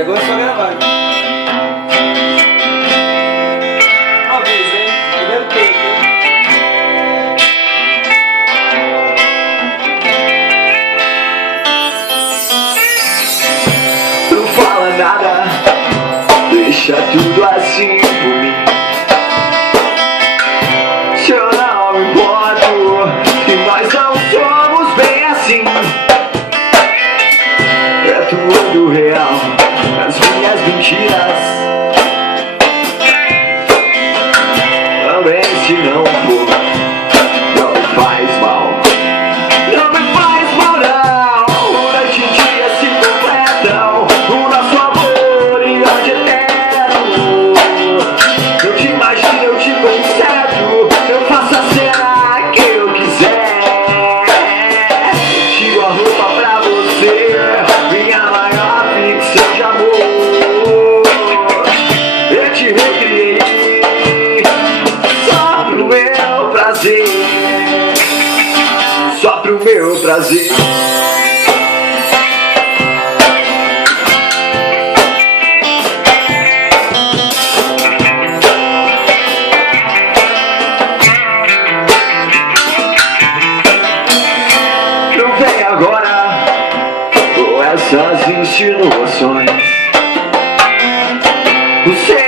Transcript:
Agora é só gravar. Uma vez, hein? Primeiro take, hein? Não fala nada, deixa tudo assim por mim. Se eu não me importo, que nós não somos bem assim. É tudo real, as minhas mentiras. Também se não for, não me faz mal. Não me faz mal não, noite e dia se completam. O nosso amor e ódio eterno. Eu te imagino, eu te concedo. Eu faço a cena que eu quiser. Tiro a roupa pra você, minha maior ficção de amor. Eu te recriei só pro meu prazer. Só pro meu prazer. Não vem agora com essas insinuações. Você